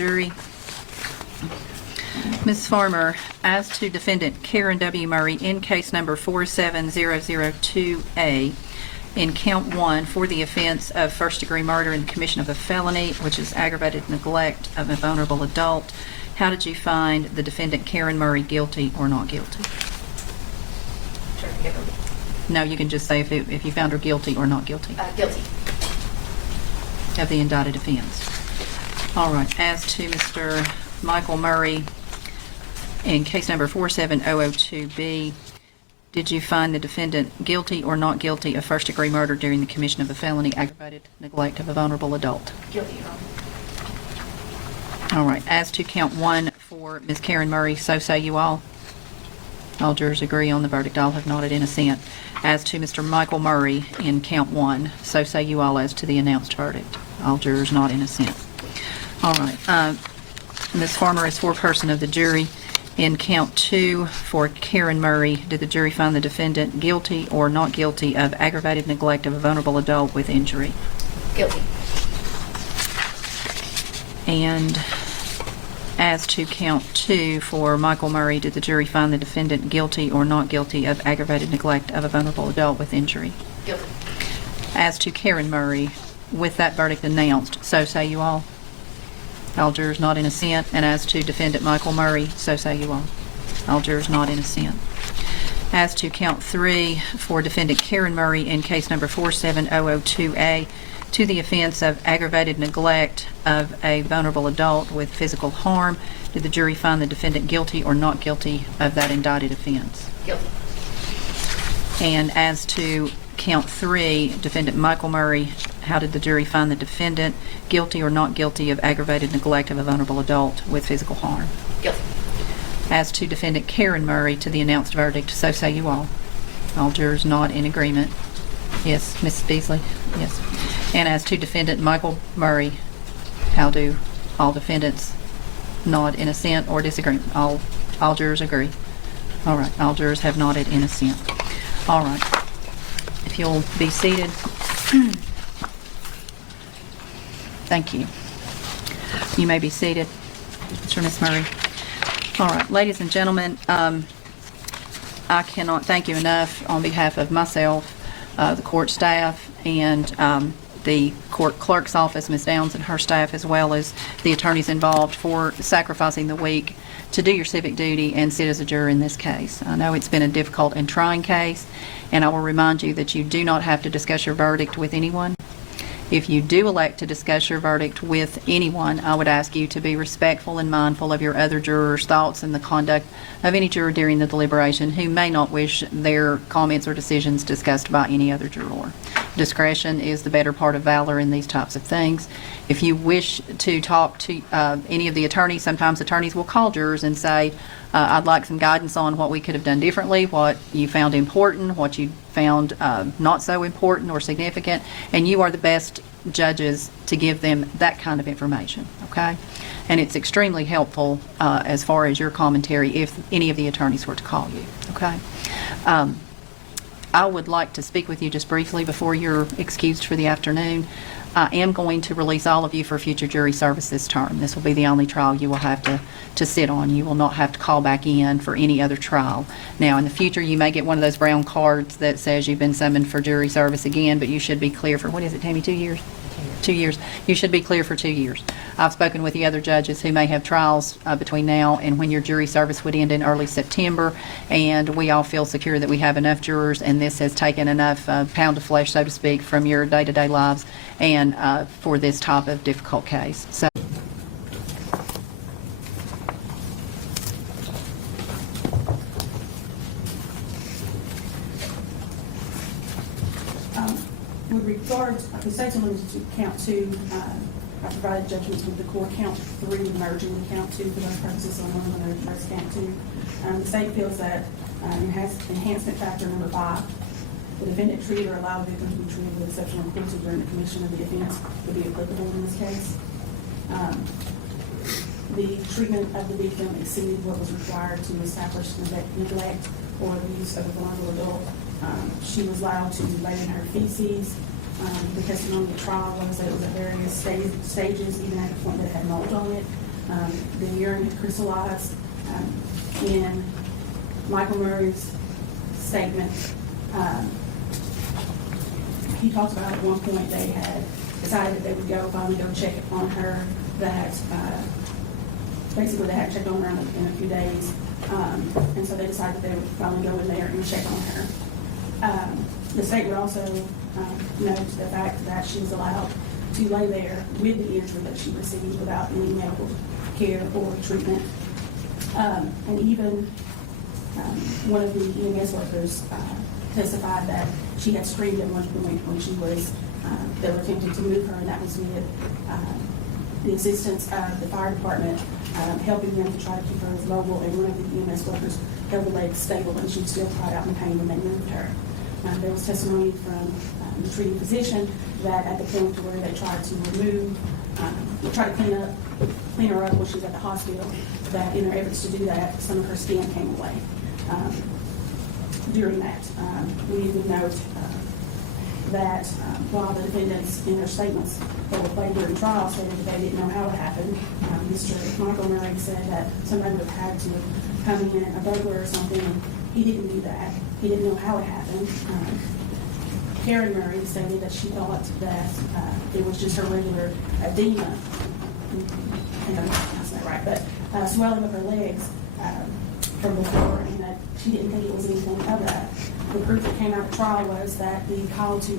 jury. Ms. Farmer, as to defendant Karen W. Murray in case number 47002A, in count 1 for the offense of first-degree murder in the commission of a felony, which is aggravated neglect of a vulnerable adult, how did you find the defendant Karen Murray guilty or not guilty? No, you can just say if you found her guilty or not guilty. Guilty. Of the indicted offense. All right. As to Mr. Michael Murray, in case number 47002B, did you find the defendant guilty or not guilty of first-degree murder during the commission of a felony, aggravated neglect of a vulnerable adult? Guilty, Your Honor. All right. As to count 1 for Ms. Karen Murray, so say you all. All jurors agree on the verdict. All have nodded in assent. As to Mr. Michael Murray in count 1, so say you all as to the announced verdict. All jurors nod in assent. All right. Ms. Farmer is foreperson of the jury. In count 2 for Karen Murray, did the jury find the defendant guilty or not guilty of aggravated neglect of a vulnerable adult with injury? Guilty. And as to count 2 for Michael Murray, did the jury find the defendant guilty or not guilty of aggravated neglect of a vulnerable adult with injury? Guilty. As to Karen Murray, with that verdict announced, so say you all. All jurors nod in assent. And as to defendant Michael Murray, so say you all. All jurors nod in assent. As to count 3 for defendant Karen Murray in case number 47002A, to the offense of aggravated neglect of a vulnerable adult with physical harm, did the jury find the defendant guilty or not guilty of that indicted offense? Guilty. And as to count 3, defendant Michael Murray, how did the jury find the defendant guilty or not guilty of aggravated neglect of a vulnerable adult with physical harm? Guilty. As to defendant Karen Murray, to the announced verdict, so say you all. All jurors nod in agreement. Yes, Mrs. Beasley? Yes. And as to defendant Michael Murray, how do all defendants nod in assent or disagree? All jurors agree. All right. All jurors have nodded in assent. All right. If you'll be seated. Thank you. You may be seated, Mr. Miss Murray. All right, ladies and gentlemen, I cannot thank you enough on behalf of myself, the court staff, and the court clerk's office, Ms. Downs and her staff, as well as the attorneys involved, for sacrificing the week to do your civic duty and sit as a juror in this case. I know it's been a difficult and trying case, and I will remind you that you do not have to discuss your verdict with anyone. If you do elect to discuss your verdict with anyone, I would ask you to be respectful and mindful of your other jurors' thoughts and the conduct of any juror during the deliberation who may not wish their comments or decisions discussed by any other juror. Discretion is the better part of valor in these types of things. If you wish to talk to any of the attorneys, sometimes attorneys will call jurors and say, I'd like some guidance on what we could have done differently, what you found important, what you found not so important or significant, and you are the best judges to give them that kind of information, okay? And it's extremely helpful as far as your commentary if any of the attorneys were to call you, okay? I would like to speak with you just briefly before you're excused for the afternoon. I am going to release all of you for future jury service this term. This will be the only trial you will have to sit on. You will not have to call back in for any other trial. Now, in the future, you may get one of those brown cards that says you've been summoned for jury service again, but you should be clear for, what is it, Tammy, 2 years? 2 years. You should be clear for 2 years. I've spoken with the other judges who may have trials between now and when your jury service would end in early September, and we all feel secure that we have enough jurors, and this has taken enough pound of flesh, so to speak, from your day-to-day lives and for this type of difficult case. So. With regards, the state's limited to count 2. I provided judgments with the court. Count 3 merging with count 2 for those purposes, so I'm only going to address count 2. The state feels that enhancement factor number 5, the defendant treated or allowed the victim to be treated with exceptional cruelty during the commission of the offense, would be applicable in this case. The treatment of the victim exceeded what was required to establish neglect or abuse of a vulnerable adult. She was allowed to lay in her feces. The testimony at trial was that it was at various stages, even at the point that it had mold on it. The urine had crystallized. In Michael Murray's statement, he talks about at one point they had decided that they would finally go check on her, that basically they hadn't checked on her in a few days, and so they decided that they would finally go in there and check on her. The state would also note the fact that she was allowed to lay there with the injury that she received without any medical care or treatment. And even one of the EMS workers testified that she had screamed at one point when they were attempting to move her, and that was with the assistance of the fire department helping them to try to keep her as mobile, and one of the EMS workers held the legs stable, and she still cried out in pain when they moved her. There was testimony from the treating physician that at the point where they tried to clean her up when she was at the hospital, that in their efforts to do that, some of her skin came away. During that, we would note that while the defendants in their statements that were played during trial stated that they didn't know how it happened, Mr. Michael Murray said that somebody would have had to come in, a burglar or something, and he didn't do that. He didn't know how it happened. Karen Murray stated that she thought that it was just her regular edema, I think I'm not pronouncing that right, but swelling of her legs from before, and that she didn't think it was anything of that. The proof that came out of trial was that the call to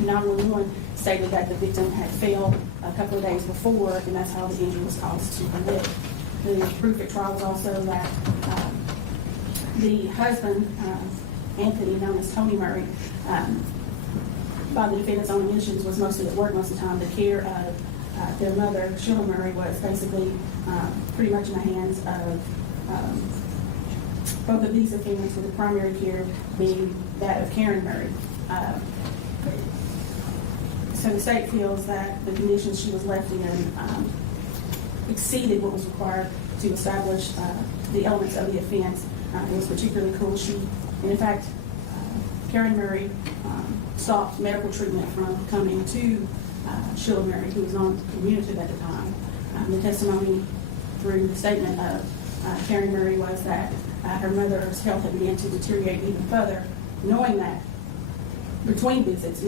911 stated that the victim had failed a couple of days before, and that's how the injury was caused to her leg. The proof at trial was also that the husband, Anthony, known as Tony Murray, by the defendant's own admissions, was mostly at work most of the time. The care of their mother, Sheila Murray, was basically pretty much in the hands of both of these offenders, with the primary care being that of Karen Murray. So the state feels that the conditions she was left in exceeded what was required to establish the elements of the offense. It was particularly cruel. And in fact, Karen Murray stopped medical treatment from coming to Sheila Murray, who was non-communicative at the time. The testimony through the statement of Karen Murray was that her mother's health had begun to deteriorate even further. Knowing that, between visits,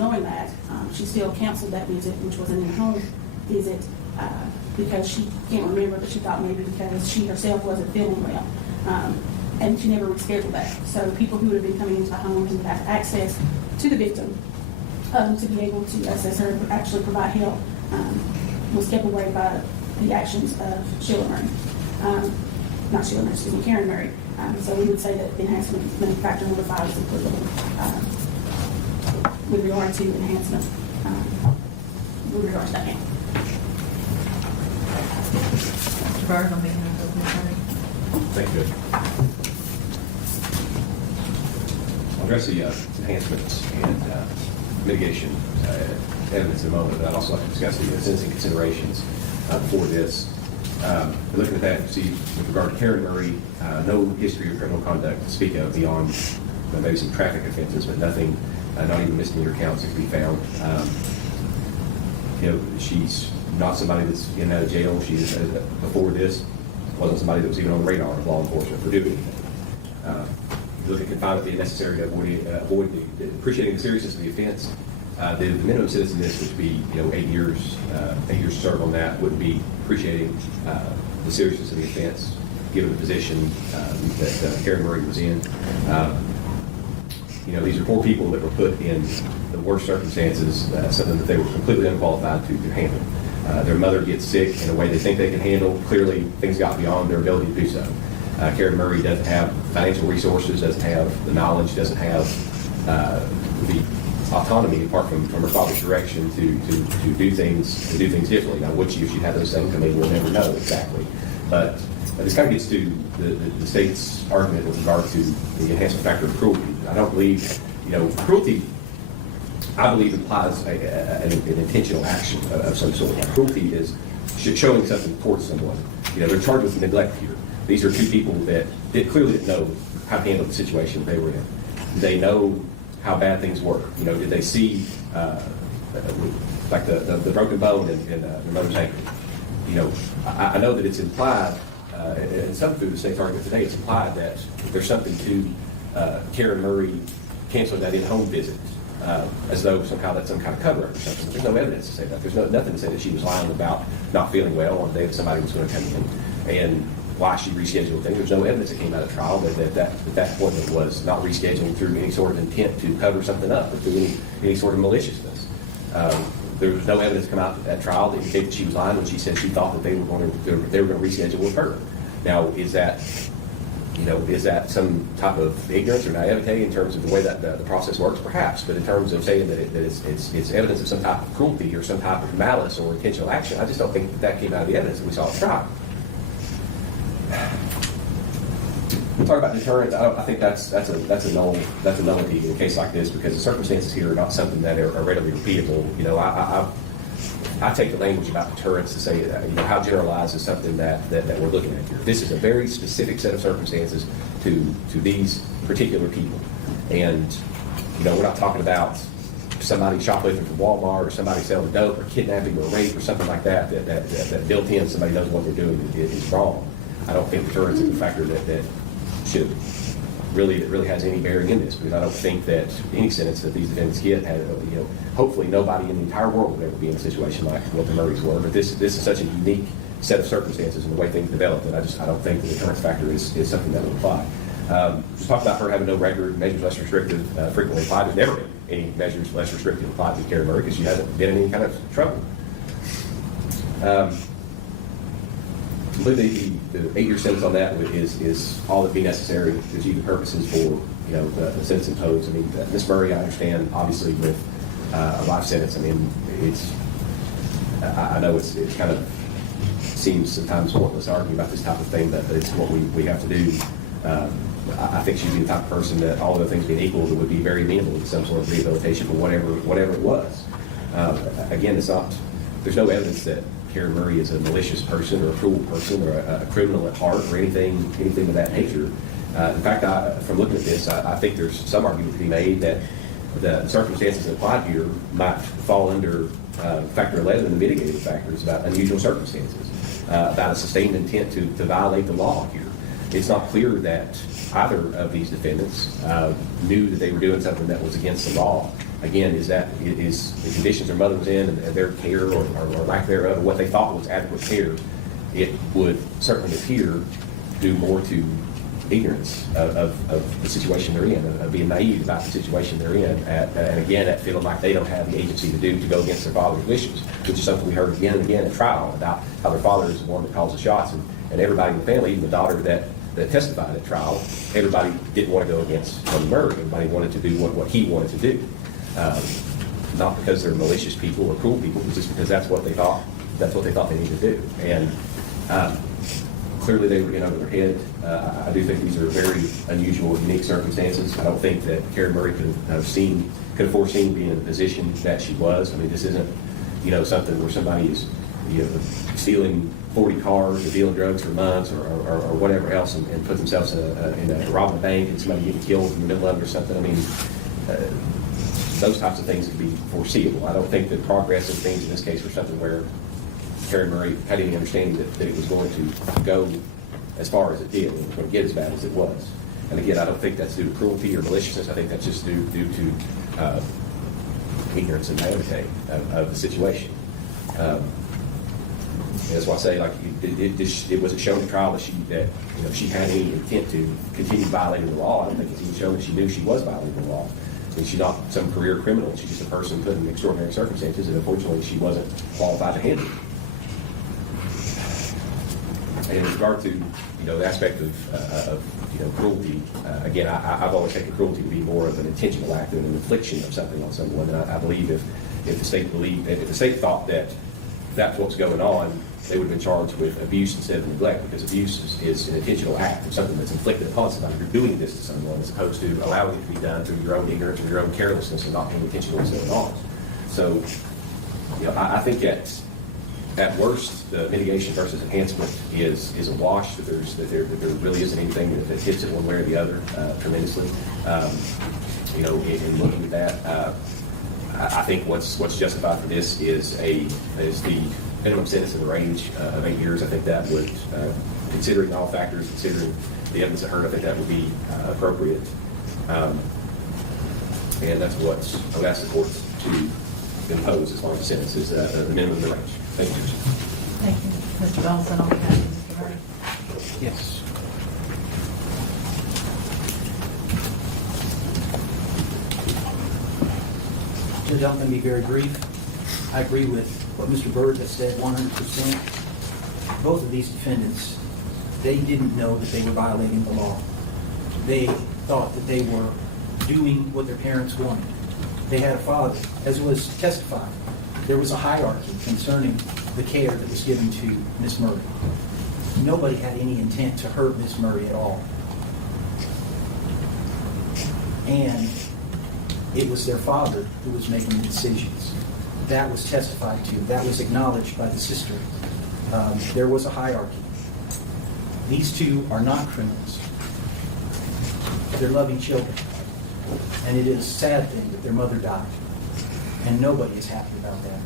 she still canceled that visit, which was an in-home visit, because she can't remember, but she thought maybe because she herself wasn't feeling well. And she never rescheduled that. So people who would have been coming into the home and would have access to the victim to be able to assess her and actually provide help was kept away by the actions of Sheila Murray. Not Sheila Murray, excuse me, Karen Murray. So we would say that enhancement factor number 5 is applicable with regard to enhancement with regard to that game. Mr. Byrd, on behalf of Ms. Murray. Thank you. I'll address the enhancements and mitigation evidence in a moment, but I'd also like to discuss the sentencing considerations for this. Looking at that, see, with regard to Karen Murray, no history of criminal conduct to speak of beyond maybe some traffic offenses, but nothing, not even misdemeanor counts that could be found. She's not somebody that's in and out of jail. She's, before this, wasn't somebody that was even on the radar of law enforcement for doing anything. Look at confinement being necessary to avoid appreciating the seriousness of the offense. The minimum sentence in this would be 8 years. 8 years served on that wouldn't be appreciating the seriousness of the offense, given the position that Karen Murray was in. These are 4 people that were put in the worst circumstances, something that they were completely unqualified to handle. Their mother gets sick in a way they think they can handle. Clearly, things got beyond their ability to do so. Karen Murray doesn't have financial resources, doesn't have the knowledge, doesn't have the autonomy, apart from her father's direction, to do things differently. Now, would she, if she had those things? I mean, we'll never know exactly. But this kind of gets to the state's argument with regard to the enhancement factor of cruelty. I don't believe, cruelty, I believe, implies an intentional action of some sort. Cruelty is showing something towards someone. They're charged with neglect here. These are 2 people that clearly didn't know how to handle the situation they were in. They know how bad things work. Did they see like the broken bone in the mother's ankle? I know that it's implied, and some through the state's argument today, it's implied that there's something to Karen Murray canceling that in-home visit, as though somehow that's some kind of cover-up or something. But there's no evidence to say that. There's nothing to say that she was lying about not feeling well on the day that somebody was going to come in, and why she rescheduled things. There's no evidence that came out of trial that appointment was not rescheduled through any sort of intent to cover something up or through any sort of maliciousness. There was no evidence come out at trial that indicated that she was lying when she said she thought that they were going to reschedule with her. Now, is that some type of ignorance or naivete in terms of the way that the process works? Perhaps, but in terms of saying that it's evidence of some type of cruelty or some type of malice or intentional action, I just don't think that came out of the evidence that we saw at trial. We'll talk about deterrence. I think that's a nullity in a case like this, because the circumstances here are not something that are readily repeatable. I take the language about deterrence to say how generalized is something that we're looking at here. This is a very specific set of circumstances to these particular people, and we're not talking about somebody shoplifting from Walmart or somebody selling dope or kidnapping or rape or something like that built in somebody knows what they're doing is wrong. I don't think deterrence is a factor that should really has any bearing in this, because I don't think that any sentence that these defendants get had, hopefully nobody in the entire world would ever be in a situation like what the Murrays were. But this is such a unique set of circumstances and the way things developed that I don't think the deterrence factor is something that would apply. Just talk about her having no record, measures less restrictive frequently applied. There's never been any measures less restrictive applied to Karen Murray because she hasn't been in any kind of trouble. I believe the 8-year sentence on that is all that be necessary to achieve the purposes for the sentence imposed. I mean, Ms. Murray, I understand, obviously with a life sentence. I mean, I know it's kind of seems sometimes pointless arguing about this type of thing, but it's what we have to do. I think she'd be the type of person that, all other things being equal, that would be very amenable to some sort of rehabilitation for whatever it was. Again, there's no evidence that Karen Murray is a malicious person or a cruel person or a criminal at heart or anything of that nature. In fact, from looking at this, I think there's some argument to be made that the circumstances applied here might fall under factor 11 in the mitigating factors about unusual circumstances, about a sustained intent to violate the law here. It's not clear that either of these defendants knew that they were doing something that was against the law. Again, is the conditions their mother was in and their care or lack thereof, or what they thought was adequate care, it would certainly appear due more to ignorance of the situation they're in, of being naive about the situation they're in, and again, at feeling like they don't have the agency to go against their father's wishes, which is something we heard again and again at trial about how their father is the one that calls the shots, and everybody in the family, even the daughter that testified at trial, everybody didn't want to go against Tony Murray. Everybody wanted to do what he wanted to do. Not because they're malicious people or cruel people, but just because that's what they thought they needed to do. And clearly they were in over their head. I do think these are very unusual, unique circumstances. I don't think that Karen Murray could have foreseen being in the position that she was. I mean, this isn't, something where somebody is, stealing 40 cars or dealing drugs for months or whatever else and put themselves robbing a bank and somebody getting killed in the middle of it or something. I mean, those types of things could be foreseeable. I don't think that progress of things in this case were something where Karen Murray had any understanding that it was going to go as far as it did. It was going to get as bad as it was. And again, I don't think that's due to cruelty or maliciousness. I think that's just due to ignorance and naivete of the situation. That's why I say, like, it wasn't shown in trial that she had any intent to continue violating the law. I don't think it's even shown that she knew she was violating the law. And she's not some career criminal. She's just a person put in extraordinary circumstances, and unfortunately, she wasn't qualified to handle it. And in regard to the aspect of cruelty, again, I've always taken cruelty to be more of an intentional act than an infliction of something on someone. And I believe if the state thought that that's what's going on, they would have been charged with abuse instead of neglect, because abuse is an intentional act of something that's inflicted upon somebody. You're doing this to someone as opposed to allowing it to be done through your own ignorance or your own carelessness and not being intentional instead of honest. So, I think at worst, the mitigation versus enhancement is a wash. That there really isn't anything that hits it one way or the other tremendously. In looking at that, I think what's justified for this is the minimum sentence in the range of 8 years. I think that would, considering all factors, considering the evidence I heard, I think that would be appropriate. And that's what I would ask the court to impose as long as the sentence is the minimum in the range. Thank you. Thank you. Mr. Donaldson, on behalf of Mr. Murray. Yes. Judge, I'm going to be very brief. I agree with what Mr. Byrd has said 100%. Both of these defendants, they didn't know that they were violating the law. They thought that they were doing what their parents wanted. They had a father. As was testified, there was a hierarchy concerning the care that was given to Miss Murray. Nobody had any intent to hurt Miss Murray at all. And it was their father who was making the decisions. That was testified to. That was acknowledged by the sister. There was a hierarchy. These two are not criminals. They're loving children. And it is a sad thing that their mother died. And nobody is happy about that.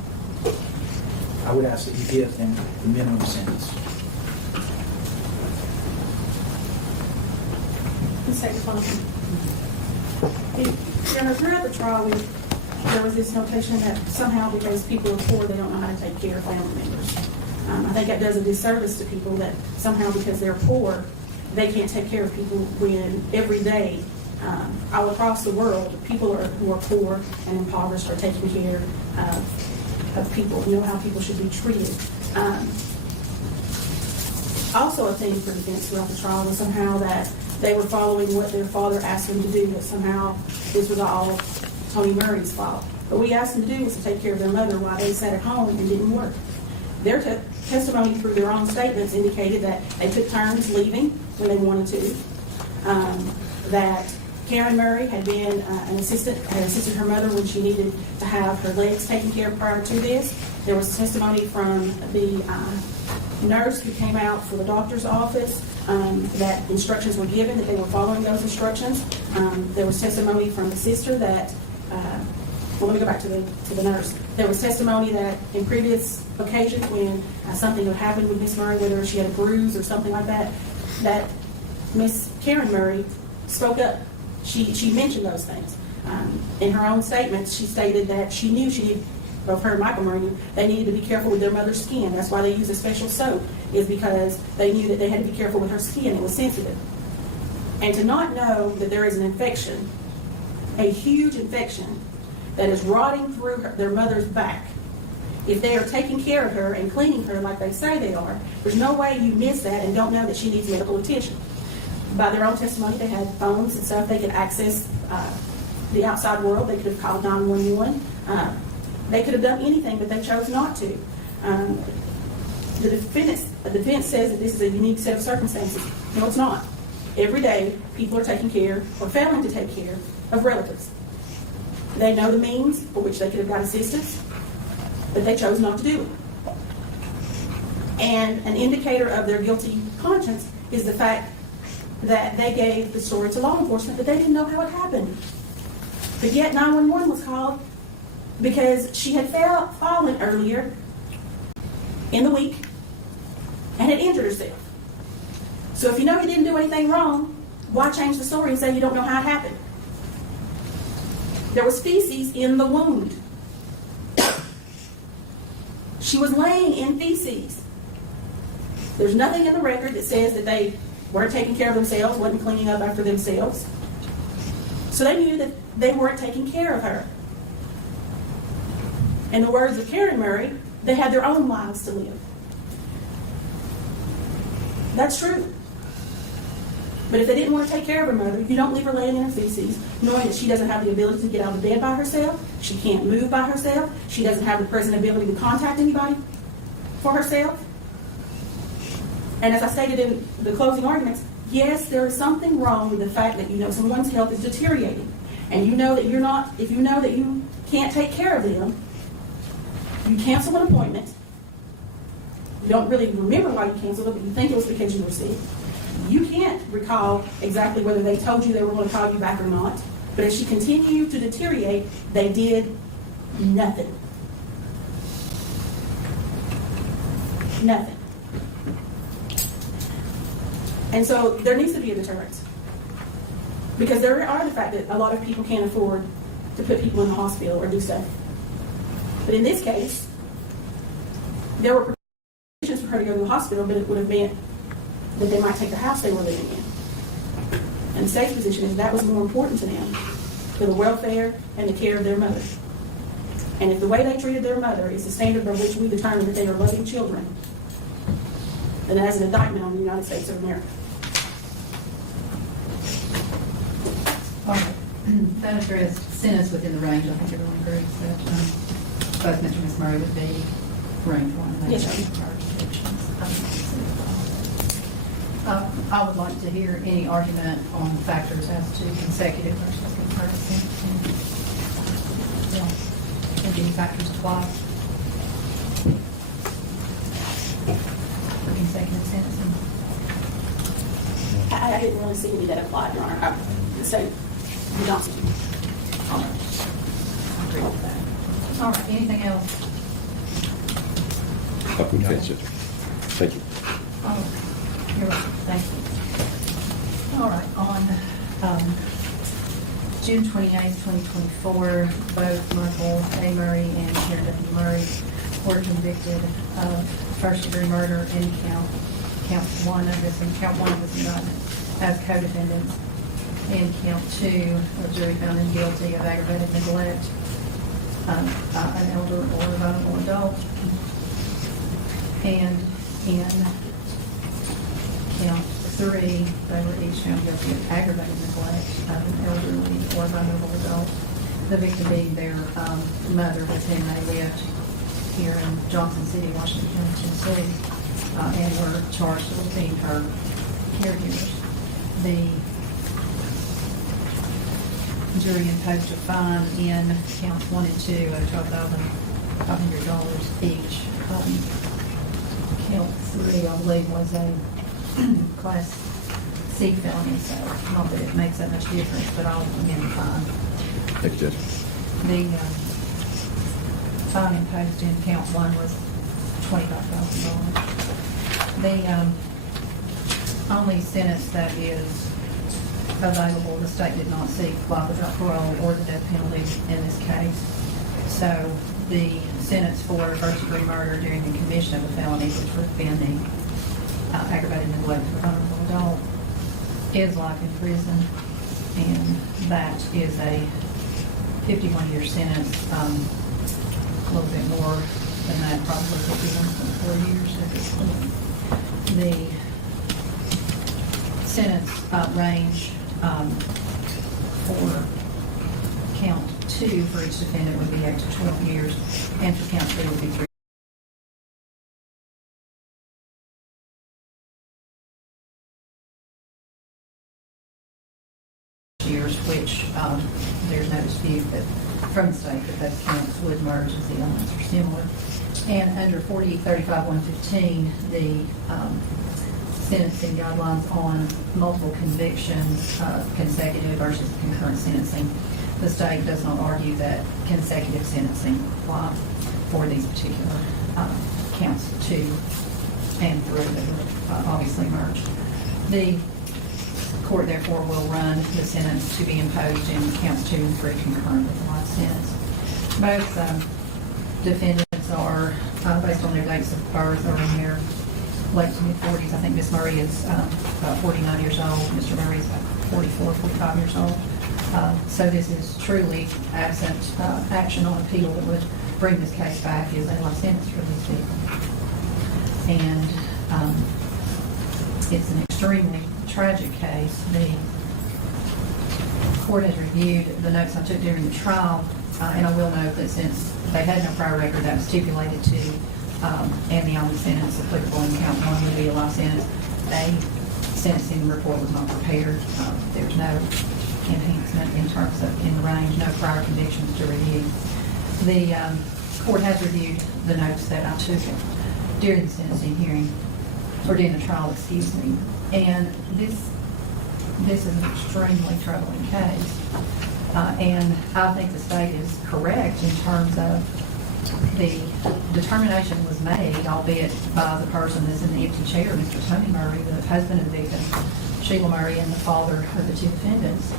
I would ask that you give them the minimum sentence. Throughout the trial, there was this notation that somehow because people are poor, they don't know how to take care of family members. I think that does a disservice to people that somehow because they're poor, they can't take care of people when every day, all across the world, people who are poor and impoverished are taking care of people, know how people should be treated. Also a thing for defense throughout the trial was somehow that they were following what their father asked them to do, that somehow this was all Tony Murray's fault. But what he asked them to do was to take care of their mother while they sat at home and didn't work. Their testimony through their own statements indicated that they took turns leaving when they wanted to, that Karen Murray had been had assisted her mother when she needed to have her legs taken care of prior to this. There was testimony from the nurse who came out for the doctor's office that instructions were given, that they were following those instructions. There was testimony from the sister that, well, let me go back to the nurse. There was testimony that in previous occasions when something had happened with Miss Murray, whether she had a bruise or something like that, that Miss Karen Murray spoke up. She mentioned those things. In her own statements, she stated that she knew both her and Michael Murray knew they needed to be careful with their mother's skin. That's why they used a special soap, is because they knew that they had to be careful with her skin. It was sensitive. And to not know that there is an infection, a huge infection, that is rotting through their mother's back, if they are taking care of her and cleaning her like they say they are, there's no way you miss that and don't know that she needs medical attention. By their own testimony, they had phones and stuff. They could access the outside world. They could have called 911. They could have done anything, but they chose not to. The defense says that this is a unique set of circumstances. No, it's not. Every day, people are taking care or failing to take care of relatives. They know the means for which they could have got assistance, but they chose not to do it. And an indicator of their guilty conscience is the fact that they gave the story to law enforcement, but they didn't know how it happened. But yet 911 was called because she had fallen earlier in the week and had injured herself. So if you know you didn't do anything wrong, why change the story and say you don't know how it happened? There was feces in the wound. She was laying in feces. There's nothing in the record that says that they weren't taking care of themselves, wasn't cleaning up after themselves. So they knew that they weren't taking care of her. In the words of Karen Murray, they had their own lives to live. That's true. But if they didn't want to take care of her mother, you don't leave her laying in her feces, knowing that she doesn't have the ability to get out of bed by herself, she can't move by herself, she doesn't have the present ability to contact anybody for herself. And as I stated in the closing arguments, yes, there is something wrong with the fact that you know someone's health is deteriorating, and you know that if you know that you can't take care of them, you cancel an appointment. You don't really remember why you canceled it, but you think it was because you were sick. You can't recall exactly whether they told you they were going to call you back or not. But as she continued to deteriorate, they did nothing. Nothing. And so there needs to be a deterrent. Because there are the fact that a lot of people can't afford to put people in the hospital or do stuff. But in this case, there were provisions for her to go to the hospital, but it would have meant that they might take the house they were living in. And the state's position is that was more important to them, to the welfare and the care of their mother. And if the way they treated their mother is the standard by which we determine that they are loving children, then that is an indictment on the United States of America. All right. That addressed sentence within the range. I think everyone agrees that both Mr. and Ms. Murray would be range one. Yes, sir. I would like to hear any argument on factors as to consecutive versus concurrent sentencing. Yeah. And any factors twice for consecutive sentencing. I didn't really see any that applied, Your Honor. So, you don't. All right. I agree with that. All right. Anything else? Thank you. Oh, you're welcome. Thank you. All right. On June 28th, 2024, both Michael A. Murray and Karen W. Murray were convicted of first-degree murder in count one of this indictment as co-defendants. In count two, the jury found them guilty of aggravated neglect by an elder or vulnerable adult. And in count three, they were each found guilty of aggravated neglect of an elderly or vulnerable adult. The victim being their mother, with whom they lived here in Johnson City, Washington County, Tennessee, and were charged with being her caregivers. The jury imposed a fine in counts 1 and 2 of $12,500 each. Count 3, I believe, was a Class C felony, so not that it makes that much difference, but I'll amend the fine. Thank you, Judge. The fine imposed in count 1 was $25,000. The only sentence that is available, the state did not seek life without parole or the death penalty in this case. So the sentence for first-degree murder during the commission of a felony, which would have been the aggravated neglect of a vulnerable adult, is life in prison, and that is a 51-year sentence, a little bit more than that, probably 51.4 years at this point. The sentence range for count 2 for each defendant would be 8 to 12 years, and for count 3 would be 3 years, which there's no dispute that from the state that those counts would merge as the elements are similar. And under 4035-115, the sentencing guidelines on multiple convictions, consecutive versus concurrent sentencing, the state does not argue that consecutive sentencing apply for these particular counts 2 and 3 that would obviously merge. The court therefore will run the sentence to be imposed in counts 2 and 3 concurrent with the life sentence. Both defendants are, based on their dates of birth, are in their late to mid-40s. I think Ms. Murray is about 49 years old. Mr. Murray is about 44, 45 years old. So this is truly absent action on appeal that would bring this case back is a life sentence for these people. And it's an extremely tragic case. The court has reviewed the notes I took during the trial, and I will note that since they had no prior record that was stipulated to, and the only sentence applicable in count 1 would be a life sentence, a sentencing report was not prepared. There was no enhancement in terms of in the range, no prior convictions to review. The court has reviewed the notes that I took during the sentencing hearing, or during the trial, excuse me, and this is an extremely troubling case. And I think the state is correct in terms of The determination was made, albeit by the person that's in the empty chair, Mr. Tony Murray, the husband of the victim, Sheila Murray, and the father of the two defendants.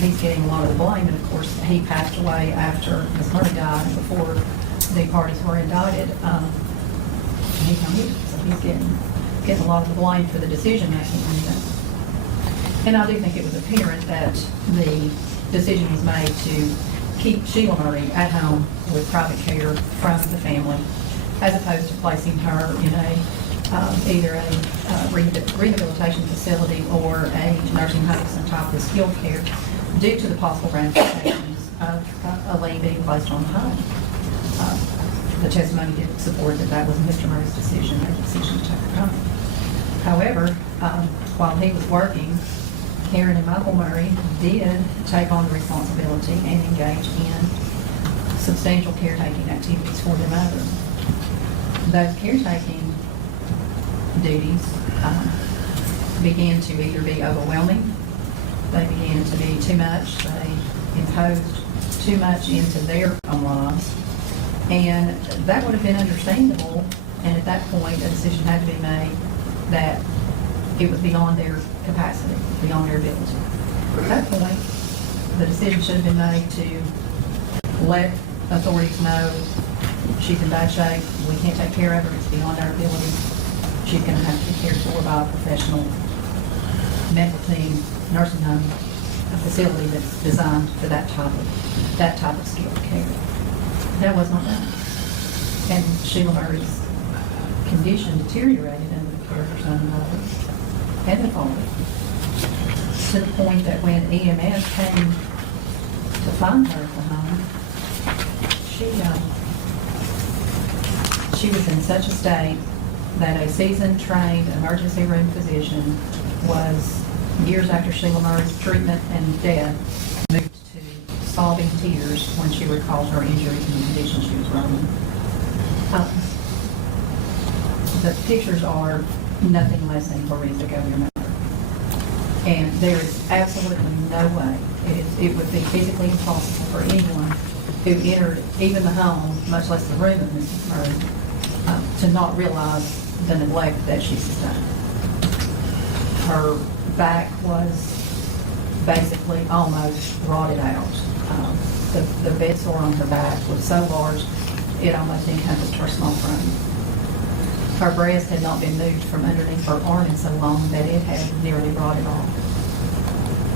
He's getting a lot of the blame, and of course, he passed away after Ms. Murray died and before the parties were indicted. He's not here, so he's getting a lot of the blame for the decision making on this. And I do think it was apparent that the decision was made to keep Sheila Murray at home with private care from the family, as opposed to placing her in either a rehabilitation facility or a nursing home, some type of skilled care, due to the possible ramifications of a lien being placed on the home. The testimony did support that was Mr. Murray's decision, their decision to take her home. However, while he was working, Karen and Michael Murray did take on the responsibility and engage in substantial caretaking activities for their mother. Those caretaking duties began to either be overwhelming, they began to be too much, they imposed too much into their own lives, and that would have been understandable, and at that point a decision had to be made that it was beyond their capacity, beyond their ability. At that point, the decision should have been made to let authorities know she's in bad shape, we can't take care of her, it's beyond our ability. She's going to have to be cared for by a professional medical team, nursing home, a facility that's designed for that type of skilled care. That was not done. And Sheila Murray's condition deteriorated under the care of her son and mother and the father, to the point that when EMS came to find her at the home, she was in such a state that a seasoned, trained emergency room physician was, years after Sheila Murray's treatment and death, moved to sobbing tears when she recalled her injuries and the condition she was running. The pictures are nothing less than horrific of your mother. And there is absolutely no way, it would be physically impossible for anyone who entered even the home, much less the room of Mrs. Murray, to not realize the neglect that she sustained. Her back was basically almost rotted out. The bed sore on her back was so large, it almost encompassed her small frame. Her breast had not been moved from underneath her arm in so long that it had nearly rotted off.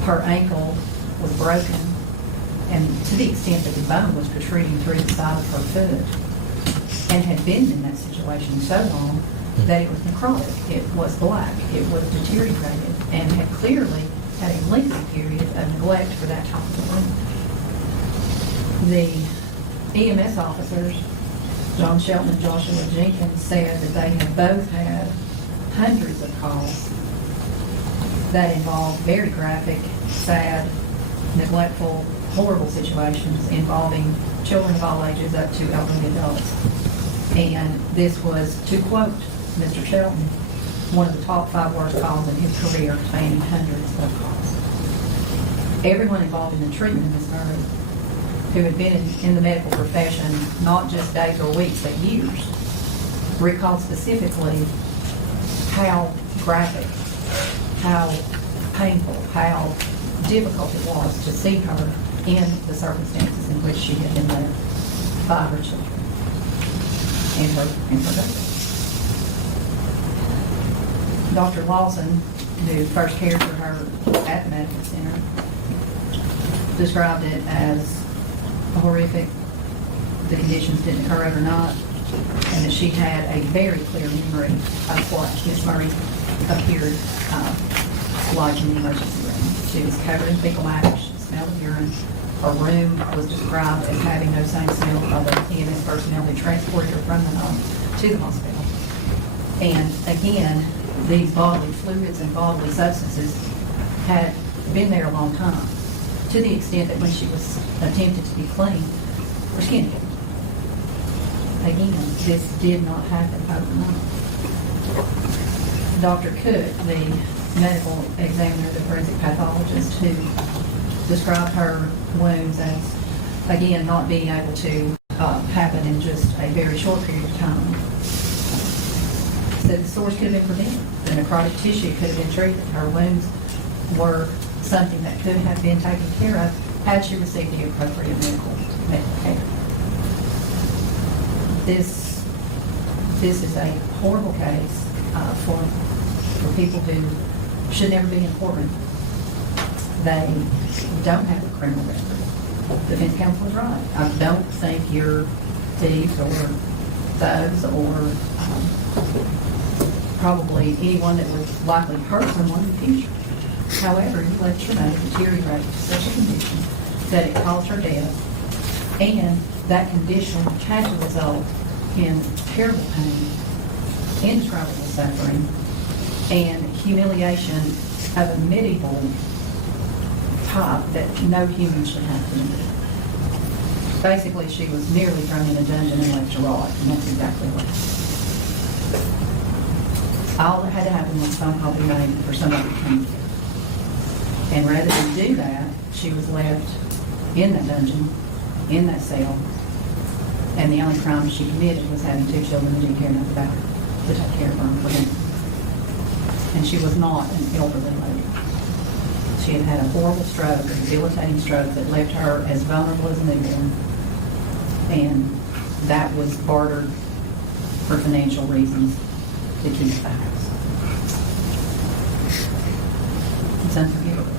Her ankle was broken, and to the extent that the bone was protruding through the side of her foot, and had been in that situation so long that it was necrotic, it was black, it was deteriorated, and had clearly had a lengthy period of neglect for that type of wound. The EMS officers, John Shelton and Joshua Jenkins, said that they had both had hundreds of calls that involved very graphic, sad, neglectful, horrible situations involving children of all ages up to elderly adults. And this was, to quote Mr. Shelton, one of the top 5 worst calls in his career, spanning hundreds of calls. Everyone involved in the treatment of Ms. Murray, who had been in the medical profession not just days or weeks, but years, recalled specifically how graphic, how painful, how difficult it was to see her in the circumstances in which she had been left by her children and her baby. Dr. Lawson, who first cared for her at the medical center, described it as horrific. The conditions didn't occur overnight, and that she had a very clear memory of what Ms. Murray appeared like in the emergency room. She was covered in fecal matter, she smelled of urine. Her room was described as having no same smell by the EMS personnel who transported her from the home to the hospital. And again, these bodily fluids and bodily substances had been there a long time, to the extent that when she was attempted to be cleaned, her skin healed. Again, this did not happen overnight. Dr. Cook, the medical examiner, the forensic pathologist, who described her wounds as, again, not being able to happened in just a very short period of time. So the source could have been prevented, the necrotic tissue could have been treated, her wounds were something that could have been taken care of had she received the appropriate medical care. This is a horrible case for people who should never be in courtroom. They don't have a criminal record. Defense counsel is right. I don't think you're thieves or thugs or probably anyone that would likely hurt someone in the future. However, you let your nose deteriorate to such a condition that it caused her death, and that condition had to result in terrible pain, indescribable suffering, and humiliation of a medieval type that no human should have to endure. Basically, she was nearly thrown in a dungeon and left to rot, and that's exactly what happened. All that had to happen was a phone call be made for somebody to come get her. And rather than do that, she was left in that dungeon, in that cell, and the only crime she committed was having 2 children that didn't care enough about her to take care of her and prevent her. And she was not an elderly lady. She had had a horrible stroke, a debilitating stroke that left her as vulnerable as a newborn, and that was bartered for financial reasons to keep the house. It's unforgivable,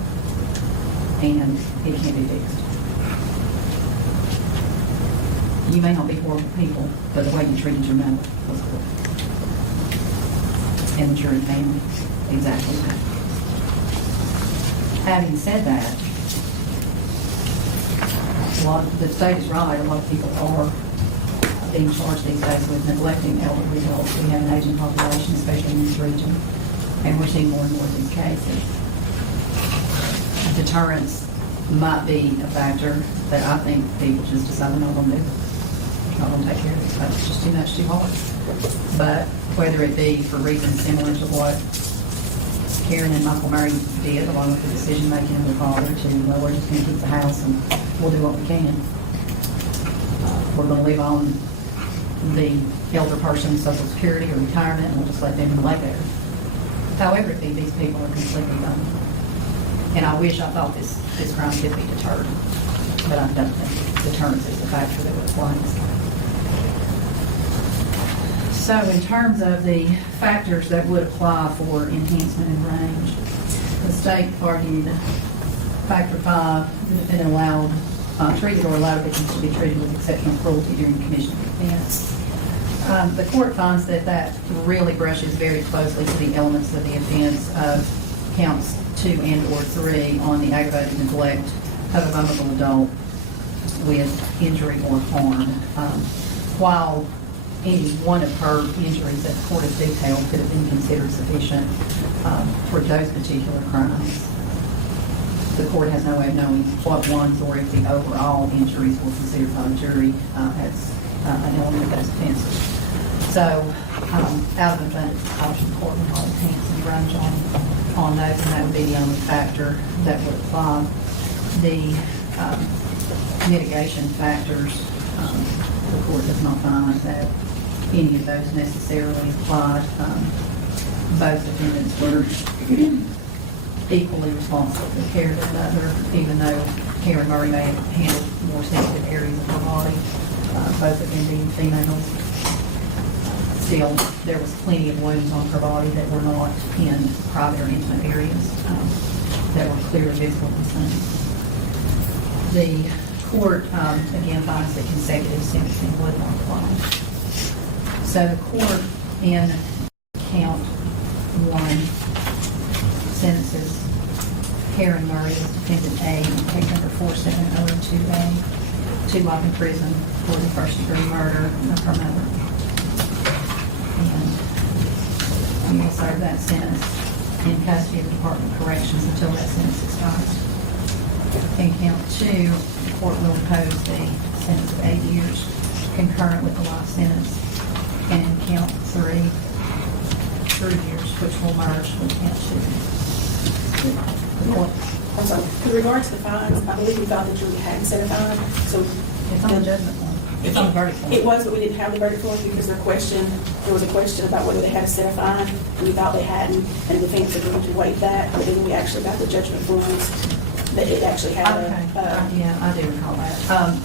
and it can't be fixed. You may not be horrible people, but the way you treated your mother was horrible. And the jury family exactly that. Having said that, the state is right. A lot of people are being charged these days with neglecting elderly adults. We have an aging population, especially in this region, and we're seeing more and more of these cases. Deterrence might be a factor, but I think people just decide they're not going to do it. They're not going to take care of it. It's just too much, too hard. But whether it be for reasons similar to what Karen and Michael Murray did, along with the decision-making of the father, to, well, we're just going to keep the house and we'll do what we can. We're going to live on the elder person's Social Security or retirement, and we'll just let them lay there. However it be, these people are completely done. And I wish I thought this crime could be deterred, but I don't think deterrence is the factor that would apply in this case. So in terms of the factors that would apply for enhancement in range, the state argued factor 5, the defendant treated or allowed victims to be treated with exceptional cruelty during the commission of the offense. The court finds that really brushes very closely to the elements of the offense of counts 2 and or 3 on the aggravated neglect of a vulnerable adult with injury or harm. While any one of her injuries that the court has detailed could have been considered sufficient for those particular crimes, the court has no way of knowing what ones or if the overall injuries were considered by the jury as an element of those offenses. So, out of abundance of caution, the court would hold enhance and range on those, and that would be the only factor that would apply. The mitigation factors, the court does not find that any of those necessarily applied. Both defendants were equally responsible for the care of their mother, even though Karen Murray may have handled more sensitive areas of her body, both of them being females. Still, there was plenty of wounds on her body that were not in private or intimate areas that were clearly visible and seen. The court, again, finds that consecutive sentencing would not apply. So the court, in count 1, sentences Karen Murray as defendant A in case number 4702A to life in prison for the first-degree murder of her mother. And he will serve that sentence in custody of the Department of Corrections until that sentence expires. In count 2, the court will impose the sentence of 8 years concurrent with the life sentence. And in count 3 years, which will merge with count 2. The court. I'm sorry, with regard to the fines, I believe we thought the jury had set a fine, so. It's on the judgment form. It's on the verdict form. It was, but we didn't have the verdict form because there was a question about whether they had to set a fine, and we thought they hadn't, and the defense agreed to waive that, but then we actually got the judgment forms that it actually had Okay, a, yeah, I do recall that.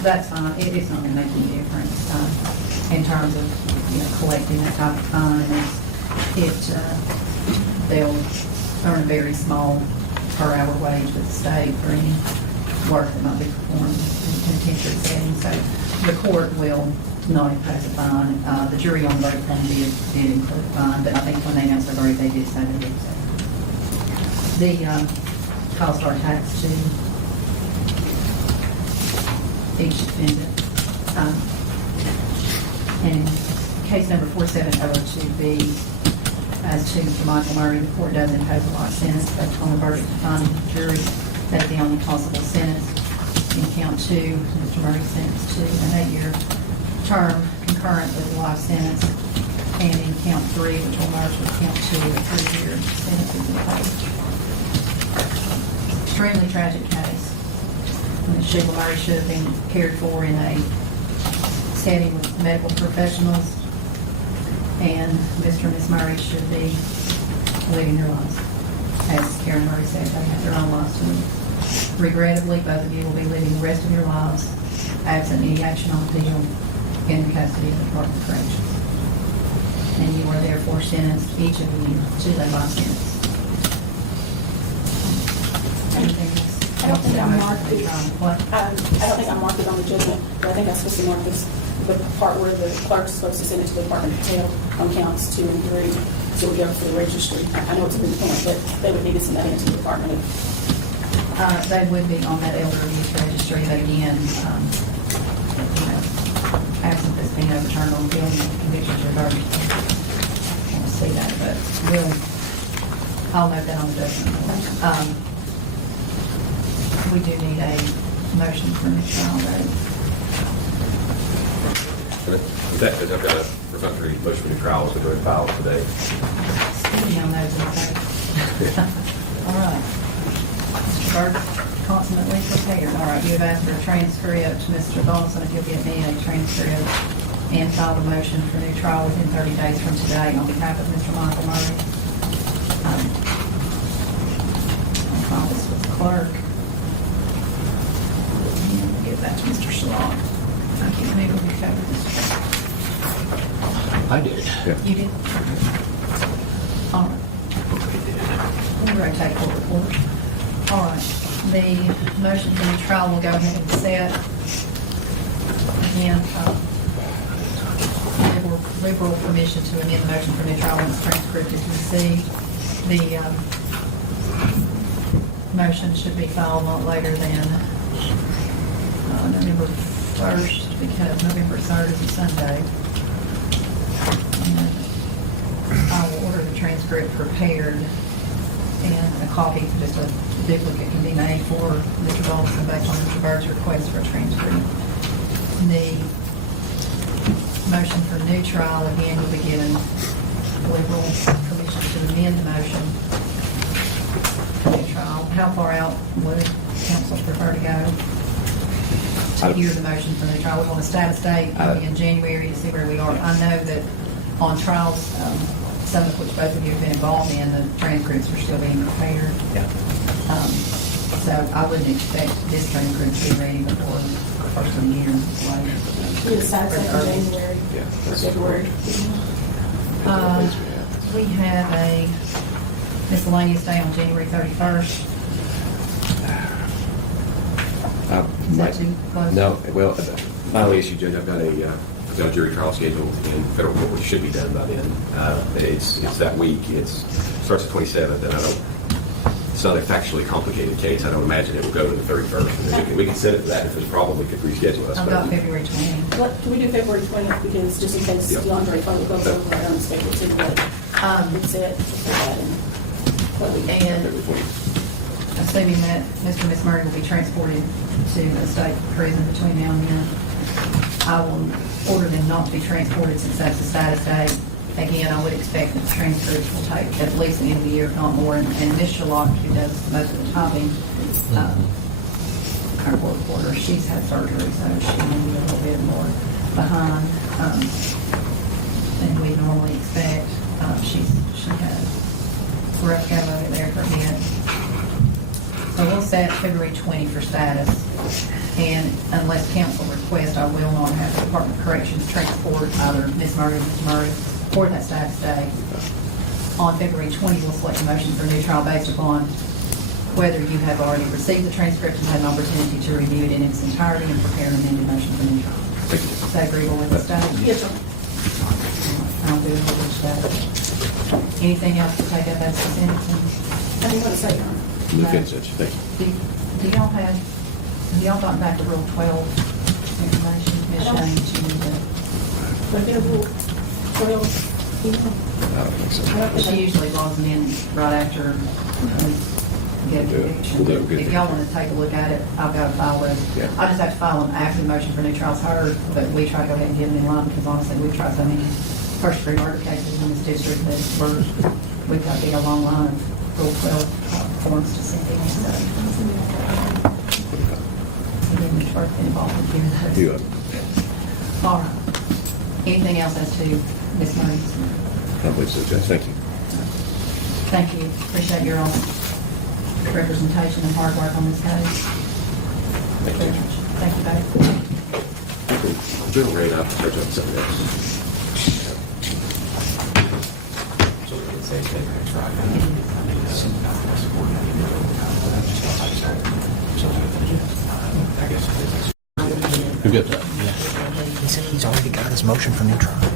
That's fine, it's not gonna make any difference, in terms of, collecting that type of fine. They'll earn a very small per hour wage with the state for any work that might be performed in a penitentiary setting, so the court will not impose a fine. The jury on the verdict form did include a fine, but I think when they announced their verdict, they did say they did so. The costs are taxed to each defendant. And case number 47002B, as to Mr. Michael Murray, the court does impose a life sentence based on the verdict of finding the jury. That's the only possible sentence. In count 2, Mr. Murray sentenced to an 8-year term concurrent with the life sentence. And in count 3, which will merge with count 2, a 3-year sentence is imposed. Extremely tragic case. Ms. Sheila Murray should have been cared for in a setting with medical professionals, and Mr. and Ms. Murray should be living their lives. As Karen Murray said, they have their own lives to live. Regrettably, both of you will be living the rest of your lives absent any action on appeal in the custody of the Department of Corrections. And you are therefore sentenced, each of you, to a life sentence. Anything else? I don't think I'm marked. What? I don't think I'm marked it on the judgment, but I think I'm supposed to mark this, the part where the clerk's supposed to send it to the Department of Health on counts 2 and 3, so we go for the registry. I know it's a big point, but they would need to send that into the Department of. They would be on that elder abuse registry, but again, absent this being overturned on appeal, convictions reversed. I want to see that, but I'll note that on the judgment. We do need a motion for the trial, right? With that, I've got a perfunctory motion for new trials to go to file today. Speaking on those, okay. All right. Mr. Byrd, consummately prepared. All right, you have asked for a transcript. Mr. Donaldson, if you'll get me a transcript and file the motion for new trial within 30 days from today on behalf of Mr. Michael Murray. I'll file this with the clerk. And we'll give that to Mr. Shalom. I can't remember who covered this. I did. Yeah. You did? All right. We'll rotate court report. All right. The motion for the trial will go ahead and set. Again, liberal permission to amend the motion for new trial once transcript is received. The motion should be filed not later than November 1st, because November 3rd is a Sunday. And I will order the transcript prepared, and a copy, just a duplicate, can be made for Mr. Donaldson based on Mr. Byrd's request for a transcript. The motion for new trial, again, will be given liberal permission to amend the motion for new trial. How far out would council prefer to go to hear the motion for new trial? We want a status date, maybe in January, to see where we are. I know that on trials, some of which both of you have been involved in, the transcripts are still being prepared. Yeah. So I wouldn't expect this transcript to be ready before the first of the year. We decided in January Yeah. or February. We have a miscellaneous day on January 31st. Is that too close? No, well, my only issue, Judge, I've got a jury trial scheduled in federal court, which should be done by then. It's that week. It starts the 27th, and it's not a factually complicated case. I don't imagine it will go to the 31st. And we can set it for that. If there's a problem, we could reschedule us. I've got February 20th. Can we do February 20th, because just in case Yep. DeAndre Funk goes over, I don't expect it to, but it's set for that and what we can. And assuming that Mr. and Ms. Murray will be transported to a state prison between now and then, I will order them not to be transported since that's the status date. Again, I would expect that the transcripts will take at least the end of the year, if not more. And Ms. Sherlock, who does most of the typing, our court reporter, she's had surgery, so she may need a little bit more behind than we normally expect. She had a rough go of it there for a minute. So we'll set February 20 for status, and unless council requests, I will not have the Department of Corrections transport either Ms. Murray or Ms. Murray for that status day. On February 20, we'll select a motion for new trial based upon whether you have already received the transcript and had an opportunity to review it in its entirety and prepare an amended motion for new trial. Is that agreeable with the staff? Yes, sir. I'll do it with the staff. Anything else to take up as consent? I didn't want to say, Your Honor. Move consent, thank you. Do y'all gotten back to Rule 12 information? Ms. Shane, she need to. But then Rule 12, I don't think so. I don't think She usually logs them in right after we get a conviction. We'll do it. If y'all want to take a look at it, I've got a file with it. Yeah. I just have to file them after the motion for new trial's heard, but we try to go ahead and get them in line because honestly, we've tried so many first degree murder cases in this district that we've got to get a long line of Rule 12 forms to send in. So we didn't work involved with those. You up? All right. Anything else as to Ms. Murray's? I don't believe so, Judge. Thank you. Thank you. Appreciate your own representation and hard work on this case. Thank you. Thank you, both. General rate, I'll search up something else. Who got that? He said he's already got his motion for new trial.